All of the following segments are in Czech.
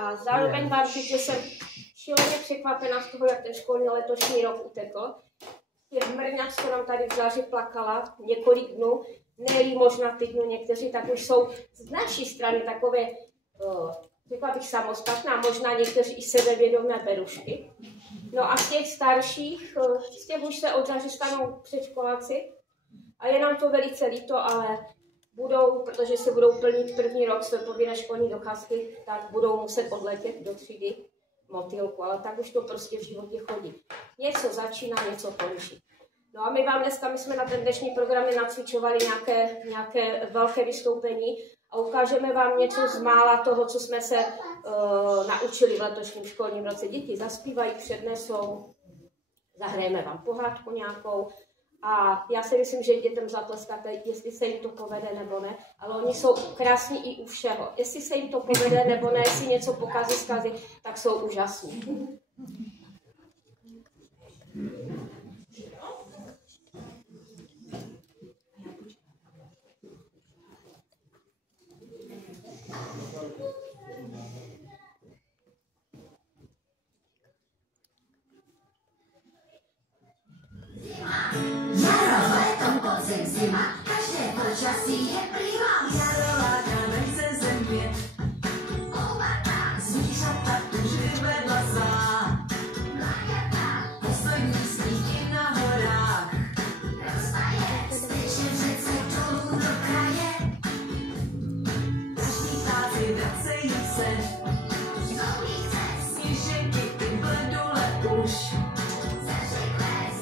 A zároveň vám říct, že jsem šíleně překvapena z toho, jak ten školní letošní rok utekl. V Mrňac, co nám tady v září plakala několik dnů, ne možná týdnu někteří, tak už jsou z naší strany takové, řekla bych, samostatná, možná někteří i sebevědomé berušky. No a z těch starších, z těch už se od září stanou předškoláci a je nám to velice líto, ale budou, protože se budou plnit první rok své povinné školní docházky, tak budou muset odletět do třídy motýlku, ale tak už to prostě v životě chodí. Něco začíná, něco končí. No a my jsme na ten dnešní program nacvičovali nějaké velké vystoupení a ukážeme vám něco z mála toho, co jsme se naučili v letošním školním roce. Děti zaspívají, přednesou, zahrajeme vám pohádku nějakou. A já si myslím, že dětem zatleskáte, jestli se jim to povede nebo ne, ale oni jsou krásní i u všeho. Jestli se jim to povede nebo ne, jestli něco zkazí, tak jsou úžasní. Zima, každé počasí je prýma. Jaro láká nechce země. Zvířata tu živě vlasá. Poslední sníh i na horách. Steče v řece dolů do kraje. Každý ptáci vracejí se. Sníženky i v ledule už.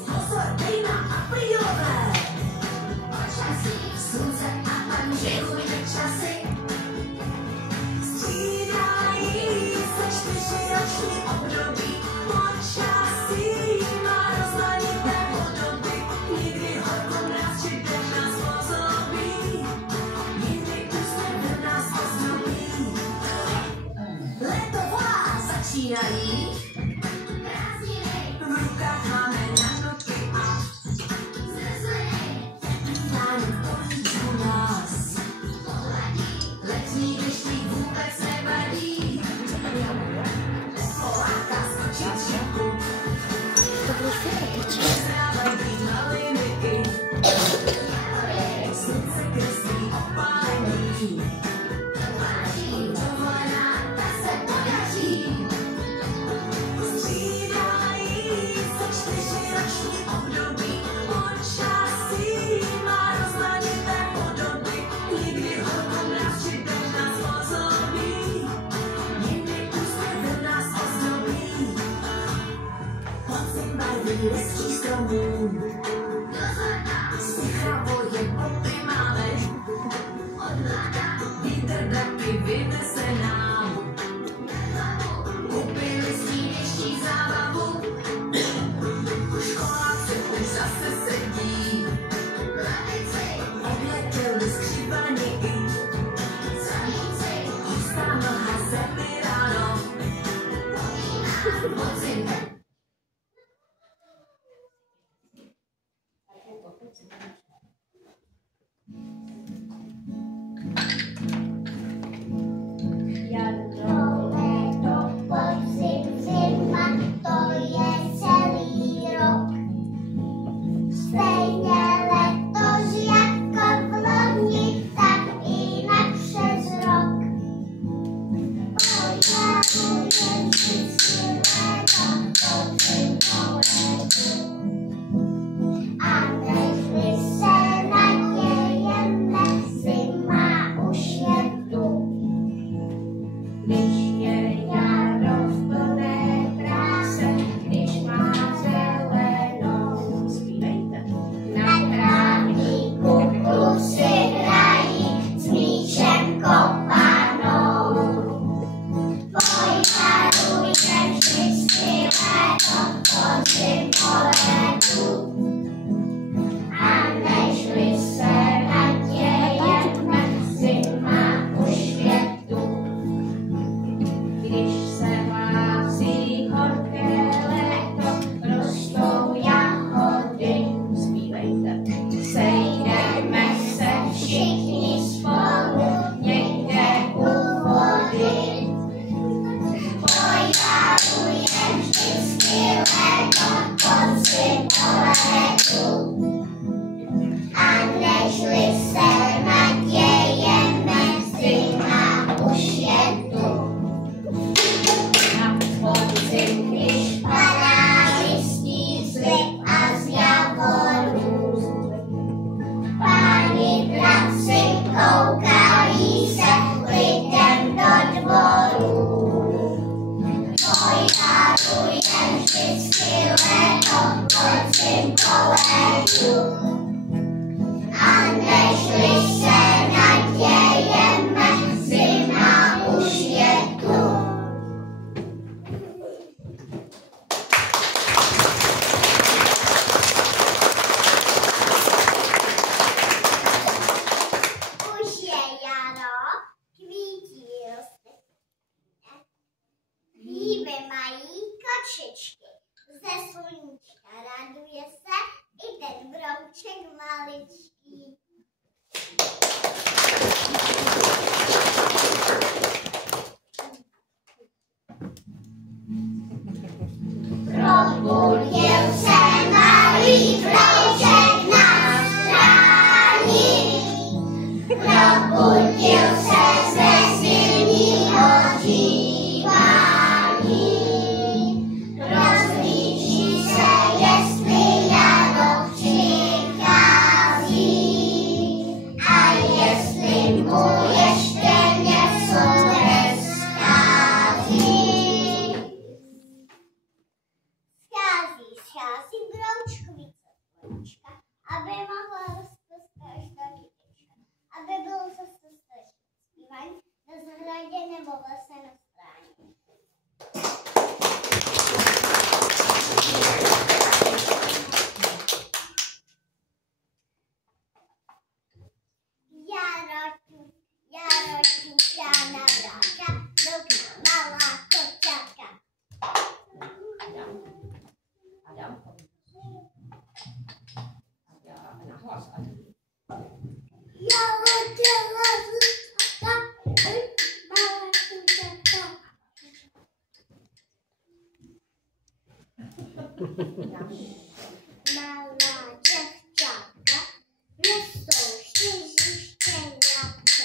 Pozor, dejma aprílové. Slunce a pan želuj časy střídají se 4 roční období. Počasí má rozmanité podoby, někdy horko mráz či dešť nás pozlobí, někdy úsměv nás ozdobí. Léto volá, začínají prázdniny, v rukách máme nanoky a letní deštník vůbec nevadí. Poláka skočí čeku. Zrávají maliniky. Slunce kreslí opálení. Dovolená, ta se podaří. Střídají se 4 roční období. Počasí má rozmanité podoby. Někdy horko mráz či dešť nás pozlobí. Někdy úsměv nás ozdobí. Podzim barví listí stromů. Sticha vojen popy máme. Vítr taky vynese nám. Kupili snídeční zábavu. Školáci už zase sedí. Obletěli skřípaníky. Jistá noha zemi ráno. Podzim. Vývy mají kočičky, ze sluníčka raduje se i ten brouček maličký. Probudil se malý brouček na stráni, probudil se ze zimního dívání. Rozlíží se, jestli jaro přichází a jestli mu ještě něco neschází. Schází broučkovice sluníčka, aby mohla rozpustit každá kytička, aby bylo zase strašně zpívání na zahradě nebo v lese na stráni. Jaro ťuká na vrátka, do okna malá koťatka. Adam. Nahlas, Adam. Jaro dělá zůstaka, malá koťatka. Malá děvčátka, nesou 4 štěňátka.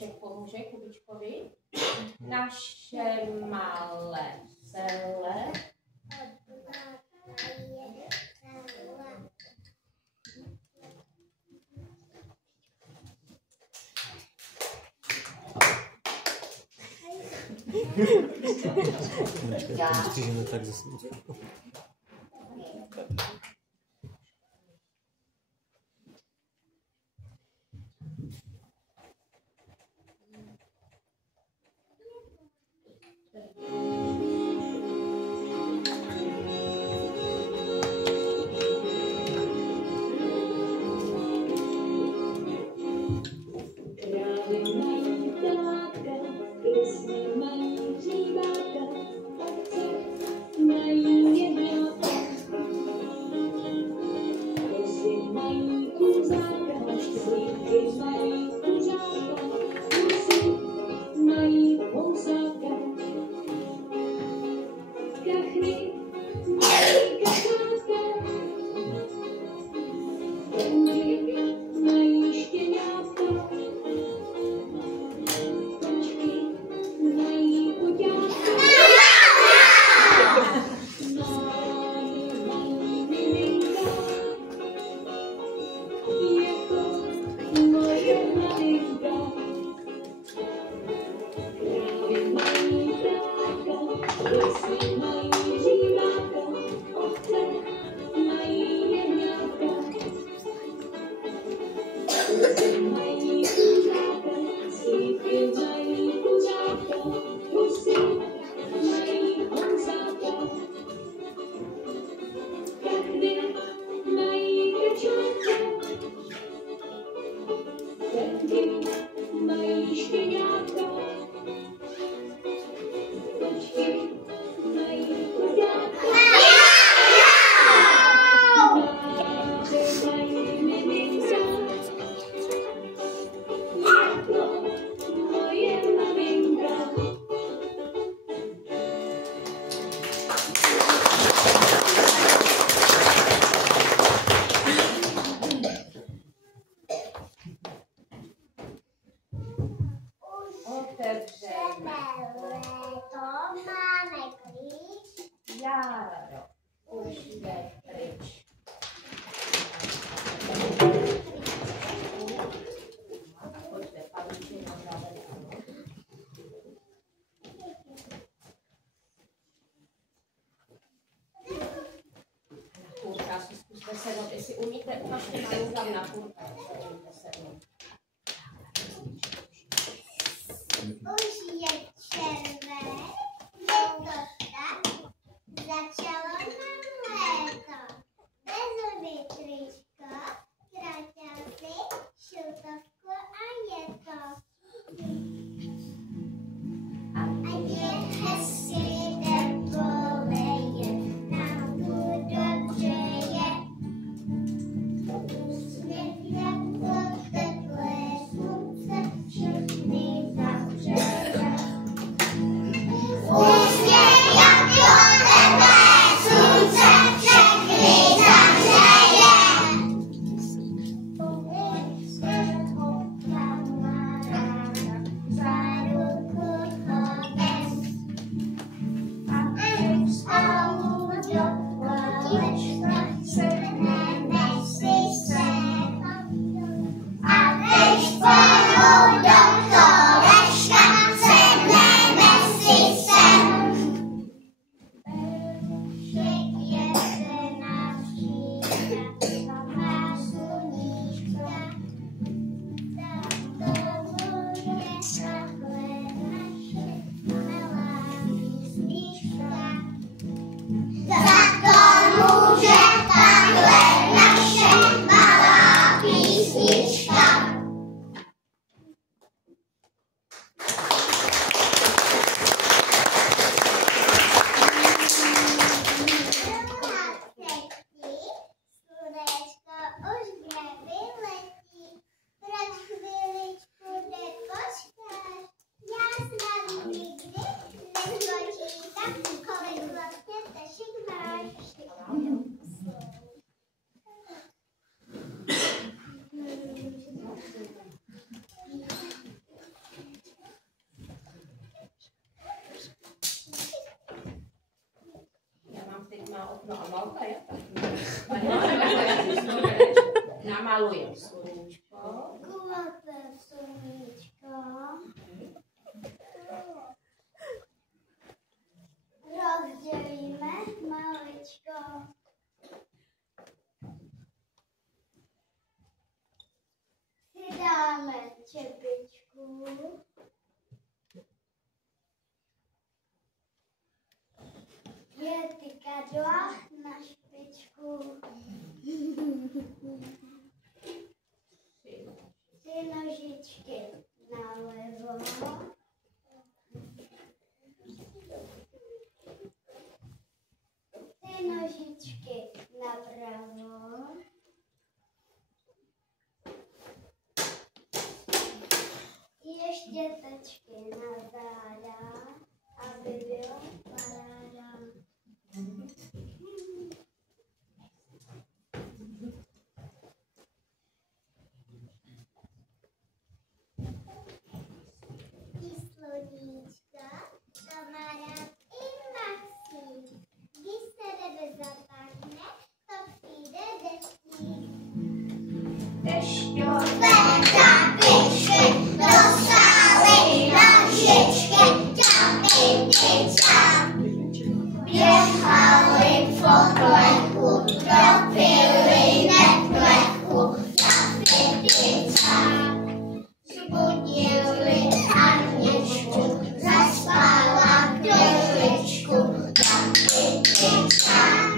Kubíček pomůže Kubíčkovi. Naše malé celé. Střížeme tak zase. Jaro už jde pryč. Pojďte, pavíčky nám dáme ano. Na kůrka si zkuste sednout, jestli umíte, ukažte na růzám na kůrka, jestli umíte sednout. Už je na okno a malba je tak. Namalujem sluníčko. Kulaté sluníčko. Rozdělíme maličko. Přidáme čepičku. Je tykadla na špičku. Tři nožičky nalevo. Tři nožičky napravo. Ještě tečky na záda, aby bylo paráda. Sluníčka, to má rád i Maxi. Když se nebe zapadne, to přijde deštník. Dešťové kapičky, dosály nožičky, čapy čap. Běhali po plechu, tropili neplechu, čapy čap. Zbudili Aničku, zaspala chviličku, čapy čap.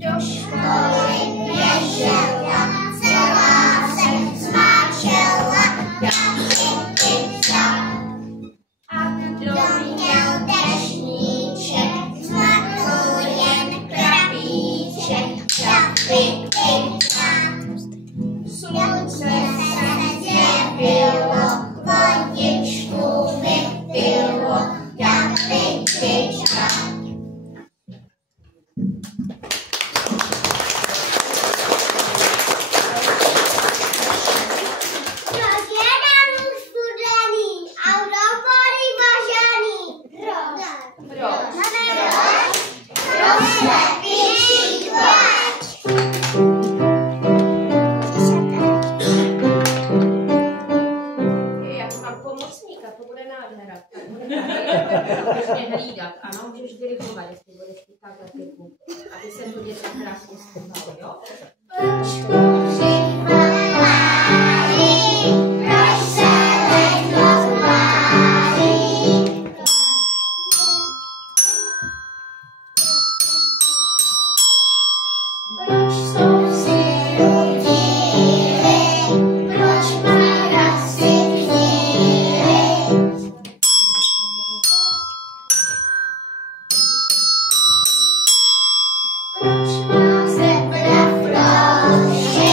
Do školy běžela, celá se zmáčela, čapy čap. A kdo měl deštníček, zmokl jen krabíček, čapy čap. Slunce se zjevilo, vodičku vypilo, čapy čap. Hlídat, ano, můžeš dirigovat, jestli budeš i takhle typu, aby se to děcka krásně zpívalo, jo? Proč má zebra froši?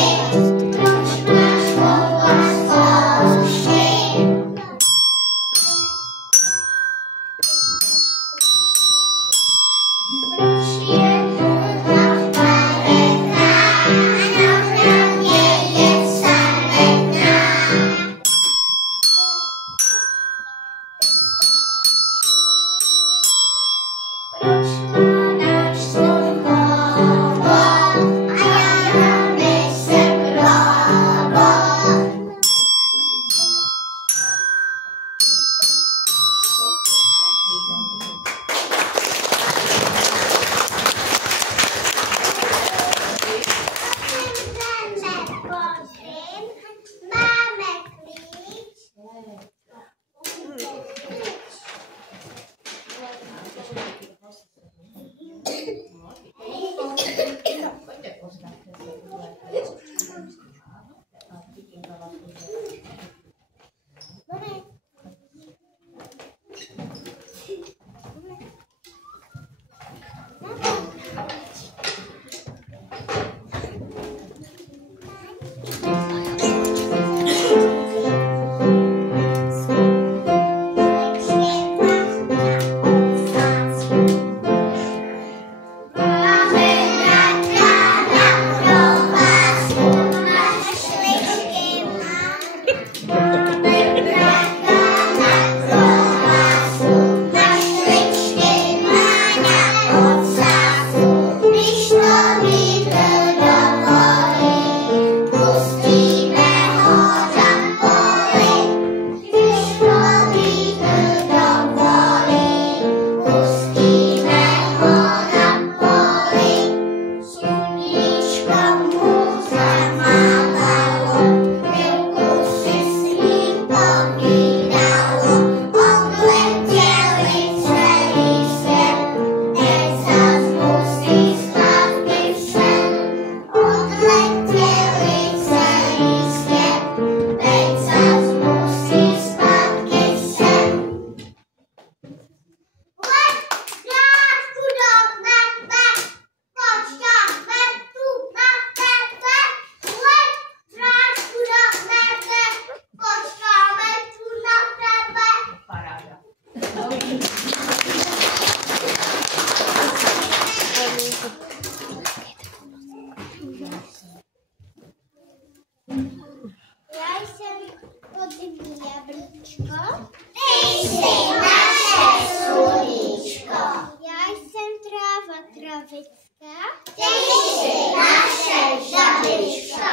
Ty jsi naše sluníčko. Já jsem tráva travická. Ty jsi naše žabička.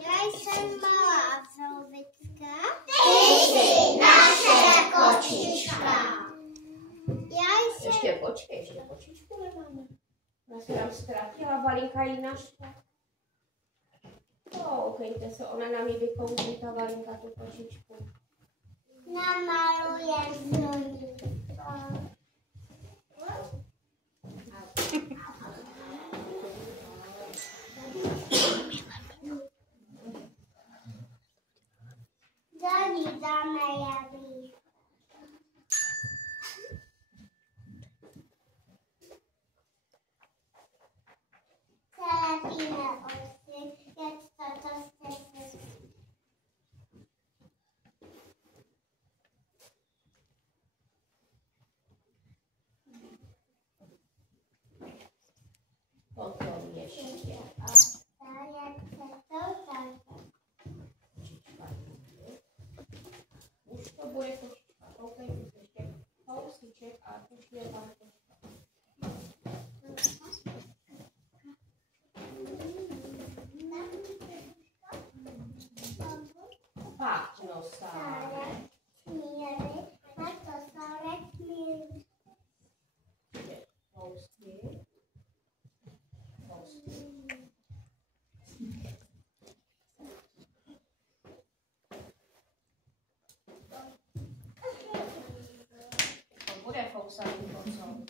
Já jsem malá vlvická. Ty jsi naše kočička. Ještě počkej, ještě kočičku nemáme. Ona se nám ztratila, Valinka ji našla. Koukejte se, ona nám ji vykouzlí, ta Valinka, tu kočičku. Namalujem sluníčko. Do ní dáme jablíčko. Zalepíme oči, jak toto jste. Potom ještě. A Jak se to tak. už to bude kočička. Koukejte se ještě kousíček a už je tam kočička. Pak nosárek. Směry, na to sárek směry. Kousky. Kousky. To bude fousaný kocou.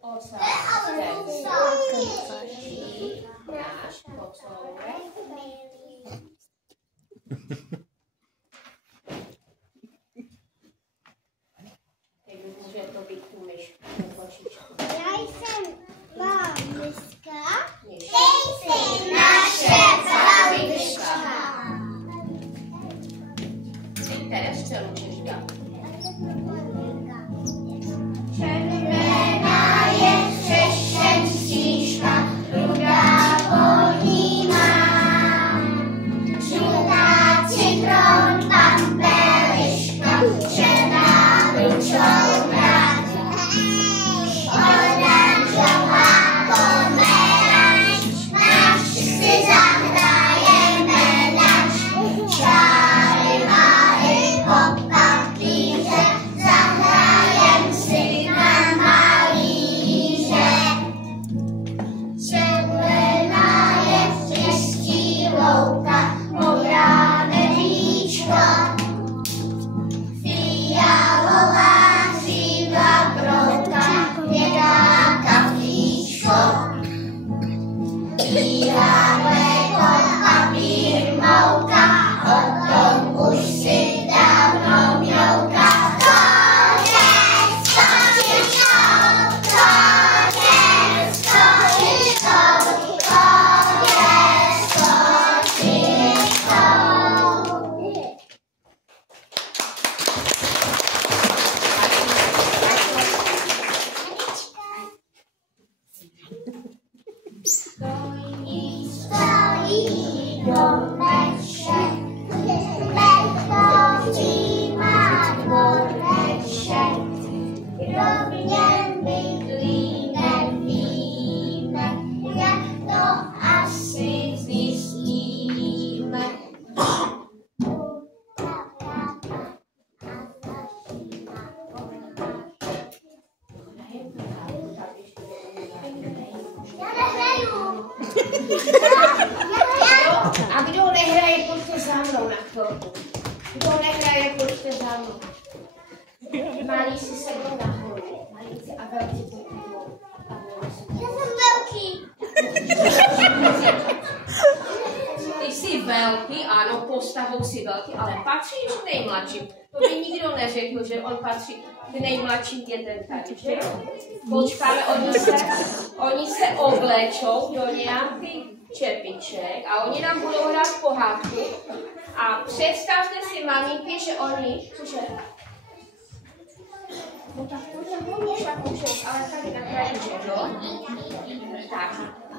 Osa. Náš kocourek. Teď může to být tu myšku, tu kočičku. Já jsem má myška. Ty jsi naše babička. Teď Teresce můžeš dát. Červená je třešen stížka, rudá políma. Žlutá citron, pampeliška, černá ručovka. Oranžová pomeranč, náš si zahrajeme nač. Čáry, máry, popapíře, zahrajem si na malíře. Červená je štěstí louka, modrá medvíčka. Fialová křídla brouka, hnědá kafíčko. Bílá mléko, papír, mouka, o tom už si dávno mňouka. Konec s kočičkou, konec s kočičkou, konec s kočičkou. Stojí domeček, letoucí má dvoreček, kdo v něm bydlí, nevíme, jak to asi zjistíme. Já nehraju. A kdo nehraje, pojďte za mnou na chvilku. Kdo nehraje, pojďte za mnou. Malí si sednou nahoru. Malíci a velcí pojďte dolů. Já jsem velký. Ty jsi velký, ano, postavou si velký, ale patříš k nejmladším. To by nikdo neřekl, že on patří k nejmladším dětem tady, že jo? Počkáme, oni se oblečou do nějakých čepiček a oni nám budou hrát pohádky. A představte si, maminky, že oni, cože? No tak to můžeš, ale tady na krajíček, jo? Tak.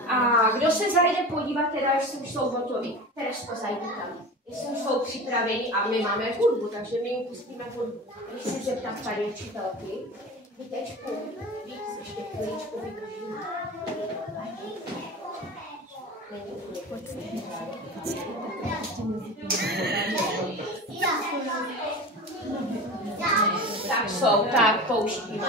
A kdo se zajde podívat, teda, jestli už jsou hotoví. Teresko, zajdi tam. Jestli už jsou připraveni a my máme hudbu, takže my jim pustíme hudbu. Když se zeptat tady učitelky, Vítečku, víc, ještě chvíličku vydržím. Tak jsou, tak pouštíme.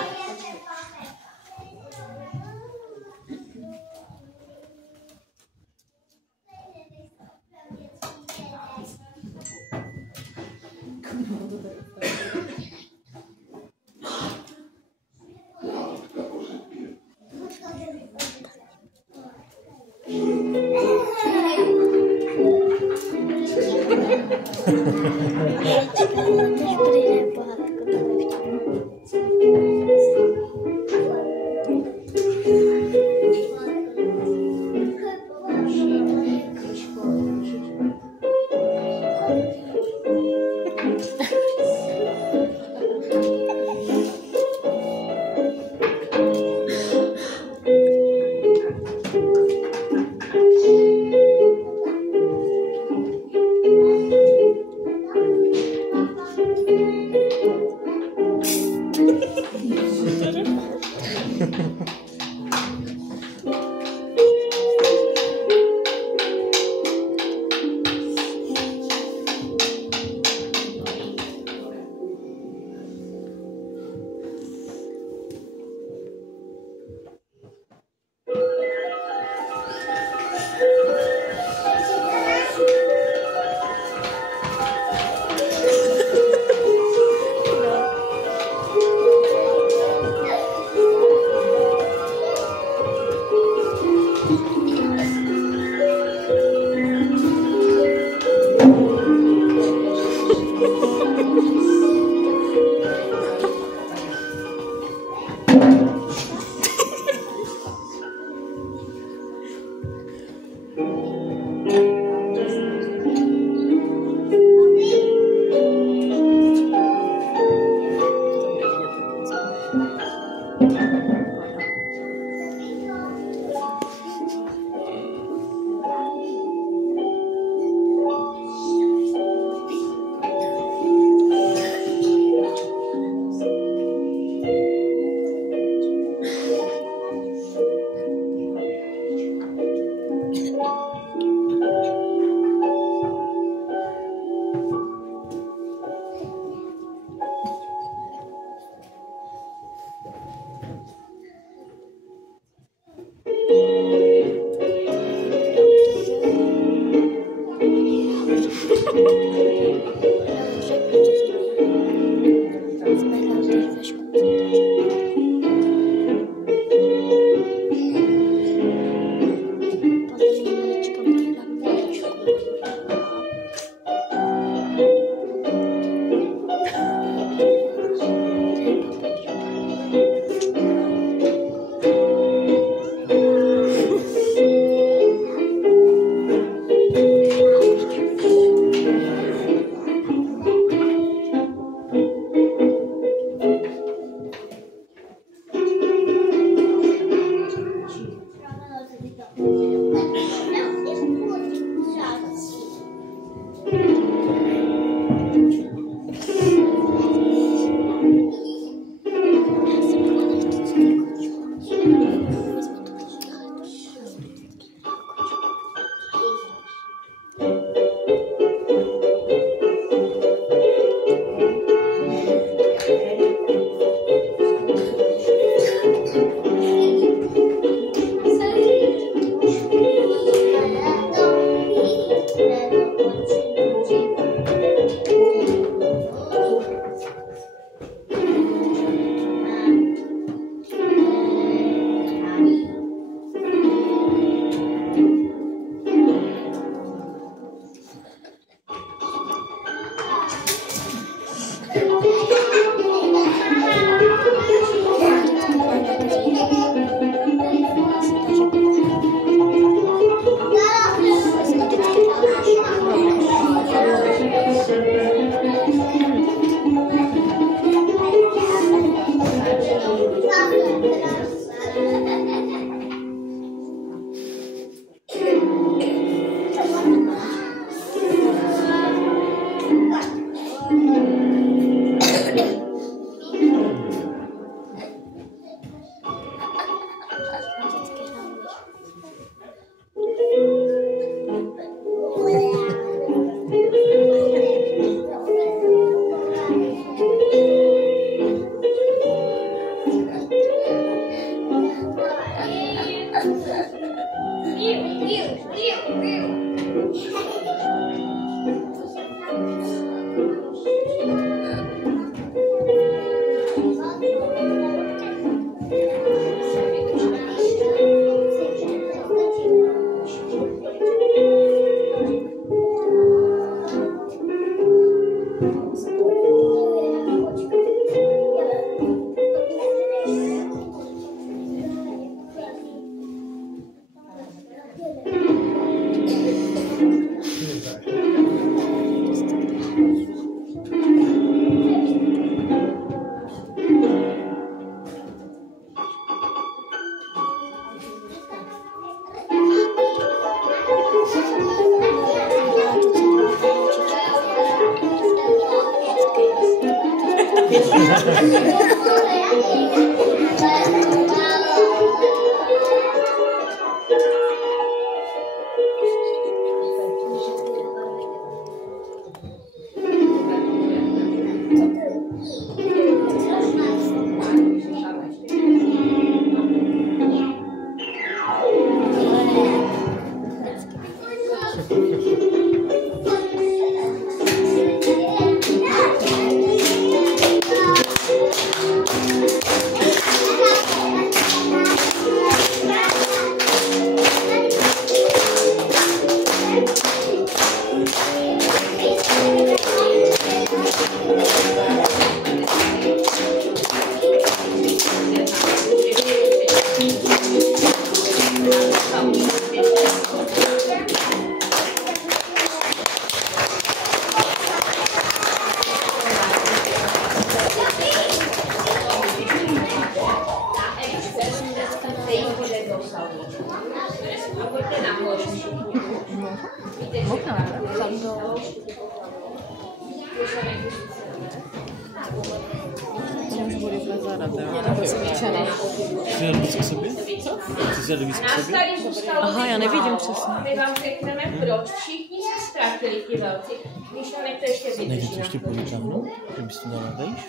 Aha, já nevidím přesně. My vám řekneme proč. Všichni se ztratili ti velci. Když to nechte ještě vydrží. Nejde to ještě povytáhnout? Kdybys to dala vejš?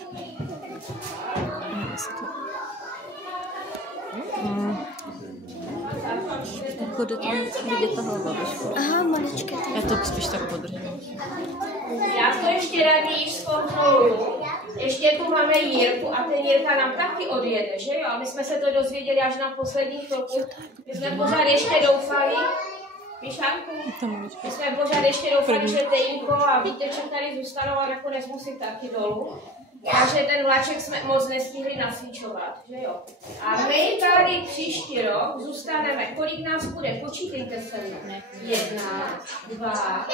Bude tam vidět ta hlava. Aha, maličké. Já to spíš tak podržím. Já to ještě raději zkontroluju. Ještě tu máme Jirku a ten Jirka nám taky odjede, že jo? A my jsme se to dozvěděli až na poslední chvilku. My jsme pořád ještě doufali, Míšanku, my jsme pořád ještě doufali, že Tejnko a Víteček tady zůstanou a nakonec musí taky dolů. Takže ten vláček jsme moc nestihli nasvíčovat, že jo? A my tady příští rok zůstaneme, kolik nás bude, počítejte se mnou. 1, 2,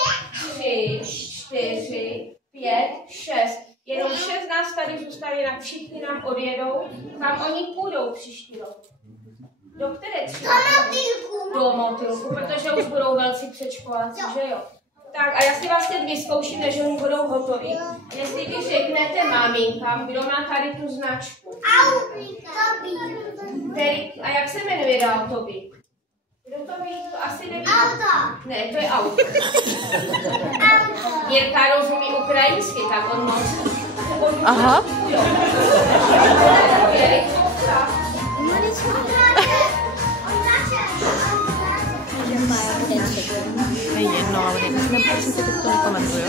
3, 4, 5, 6. Jenom 6 nás tady zůstane, na všichni nám odjedou. Kam oni půjdou příští rok? Do které třídy? Do Motylku, protože už budou velcí předškoláci, že jo? Tak a já si vás teď vyzkouším, než oni budou hotoví. Jestli vy řeknete maminkám, kdo má tady tu značku. A jak se jmenuje dál Tobi? Kdo to ví? To asi neví. Auto. Ne, to je auto. Jirka rozumí ukrajinsky, tak on moc. Aha. Je jedno, ale prosím tě, teď to nekomentuju.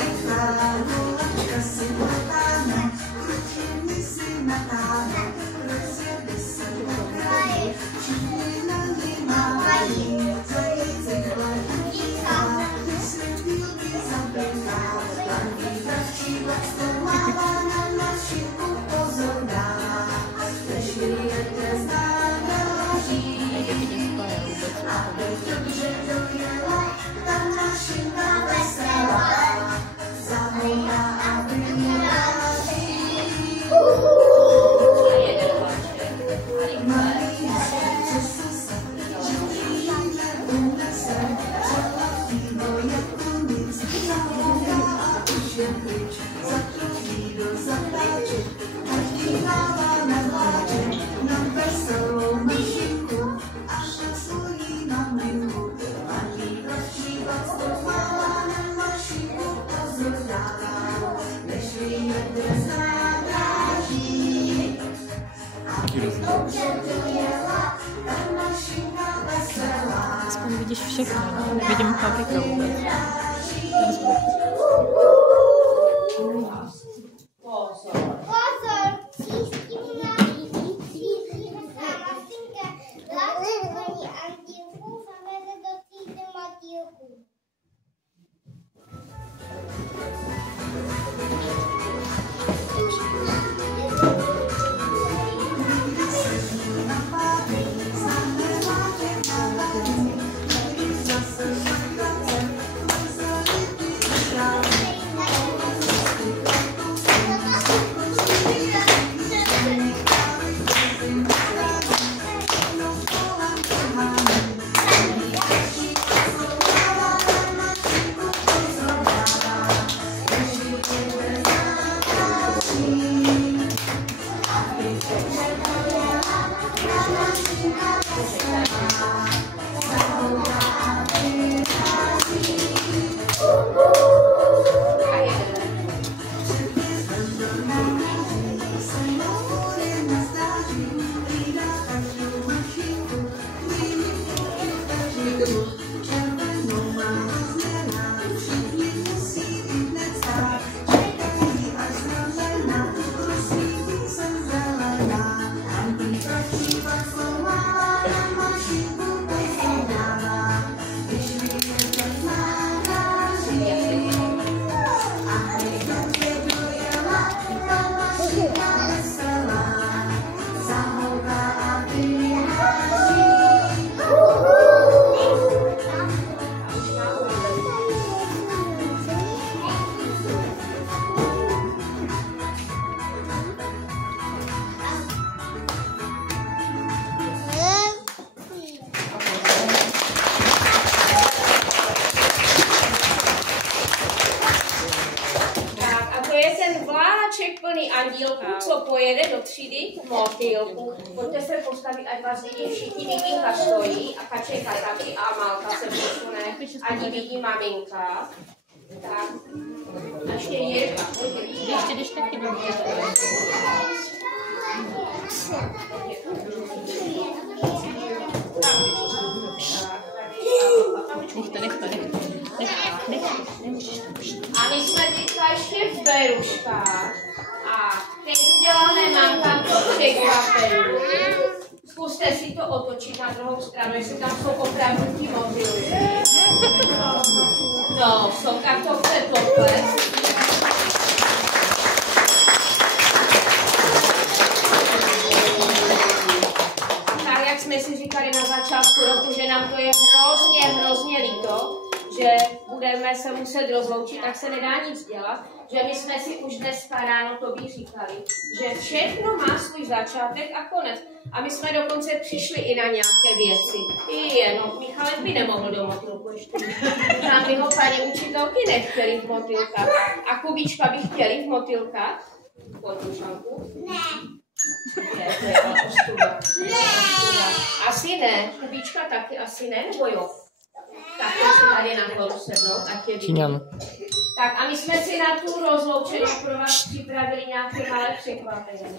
Aspoň vidíš všechno, no? Nevidím paprika vůbec. Pozor! Příštím na Martinka vláček paní Antilku zavede do třídy Matýlku. je ten vláček plný andílků, co pojede do třídy motýlků. Pojďte se postavit, ať vás vidí všichni. Miminka stojí a Kačenka taky a Amalka se posune. Ať ji vidí maminka. Tak. A ještě Jirka. Ještě jdeš taky do mě. A my jsme teďka ještě v beruškách. A teď uděláme mamkám to překvapení. Zkuste si to otočit na druhou stranu, jestli tam jsou opravdu ti motýlky. No, jsou, tak to chce tohle. Tak, jak jsme si říkali na začátku roku, že nám to je hrozně líto, že budeme se muset rozloučit, tak se nedá nic dělat, že my jsme si už dneska ráno tobě říkali, že všechno má svůj začátek a konec. A my jsme dokonce přišli i na nějaké věci. I jenom Michalek by nemohl do motýlku ještě. Tam by ho paní učitelky nechtěli v motýlkách. A Kubíčka by chtěli v motýlkách. Pojďušanku. Ne, to je ostuda. Asi ne. Kubíčka taky asi ne, nebo jo? Tak to si tady nahoru sednout a tě vidím. Tak a my jsme si na tu rozloučenou pro vás připravili nějaké malé překvapení.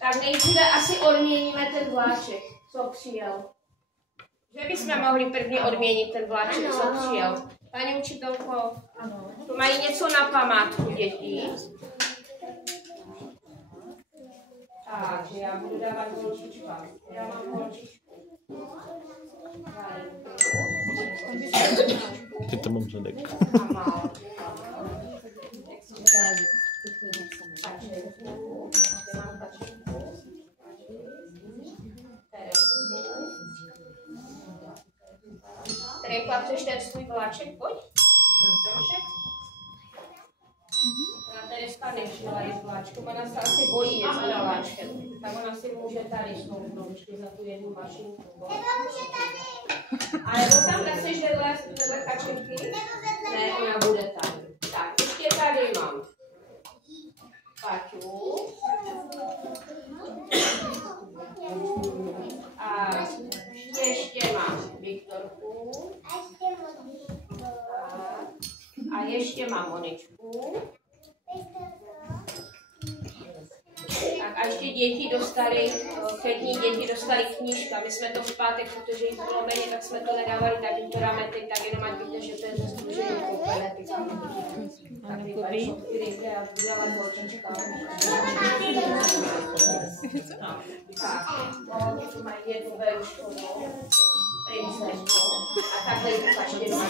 Tak nejdříve asi odměníme ten vláček, co přijel. Že bychom mohli prvně odměnit ten vláček, co přijel. Paní učitelko, ano. To mají něco na památku děti. Takže já budu dávat holčička. Já mám holčičku. Ty to mám zadek. Terejku, a chceš ten svůj vláček? Pojď. Ona Tereska nevšila je s vláčkou, ona se asi bojí něco s vláčkem. Tak ona si může tady snoubnout ještě za tu jednu mašinku. A nebo tam nechceš vedle Kačenky? Ne, ona bude tady. Tak, ještě tady mám Paťu. A ještě mám Viktorku. A ještě mám Moničku. Tak a ještě děti dostali, sední děti dostali knížka. My jsme to v pátek, protože jich bylo méně, tak jsme to nedávali, tak jim to dáme teď, tak jenom ať víte, že to je ze Sdružení Kooperativy. Tak vypadí šopky, a udělat holčička. Tak, tu mají jednu beruškovou, princeznu. A takhle ji ukažte doma.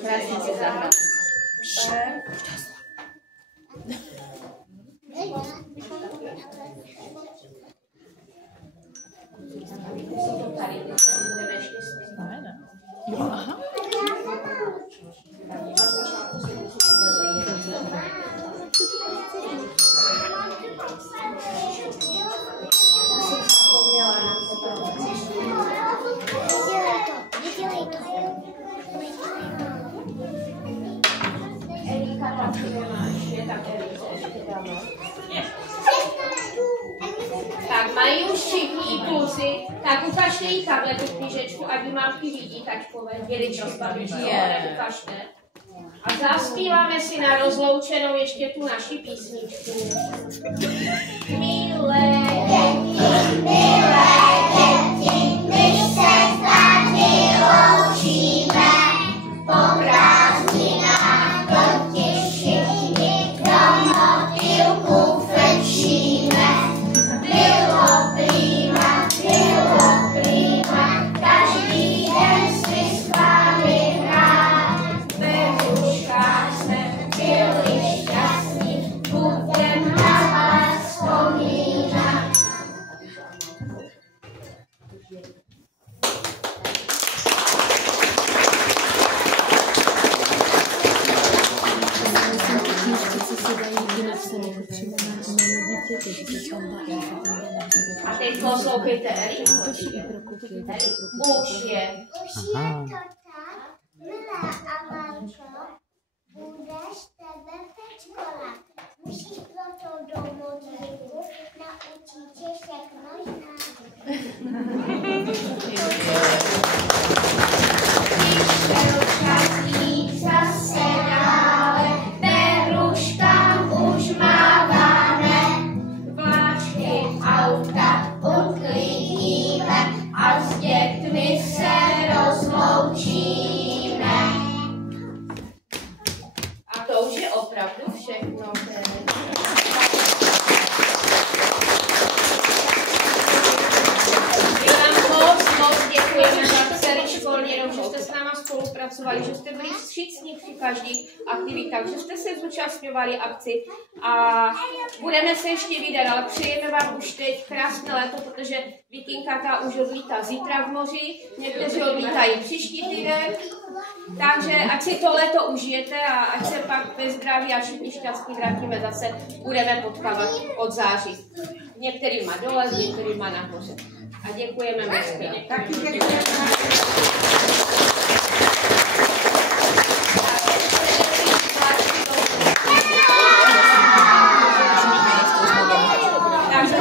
Krásně se zahrát. Tady budeme ještě Jo, aha. Tak mají už všichni kluci, tak ukažte jí takhle tu knížečku, ať mámky vidí, tačkové, dědečky s babičkou, ukažte. A zaspíváme si na rozloučenou ještě tu naši písničku. Milé děti, my se s vámi loučíme, po prázdninách potěšení, do motýlku frčíme. Bylo prima, každý den si s vámi hrát. V beruškách jsme byli šťastní, budem na vás vzpomínat. A teď poslouchejte, Eli. Už je Amelko, budeš tebe předškolat. Musíš proto do modlitbu naučit tě všechno znát. Vyšel čas jít zase dále, Beruškám už máváme. Vláčky auta uklidíme a s dětmi se rozloučíme. A to už je opravdu všechno. Moc děkujeme za celý školní rok, že jste s náma spolupracovali, že jste byli vstřícní při každých aktivitách, že jste se zúčastňovali akci a budeme se ještě vydat, ale přejeme vám už teď krásné léto, protože Vikinkata už odlítá zítra v moři, někteří odlítají příští týden, takže ať si to léto užijete a ať se pak ve zdraví a všichni šťastní vrátíme zase, budeme potkávat od září. Některýma dole, některýma nahoře. A děkujeme moc. Taky děkujeme. Takže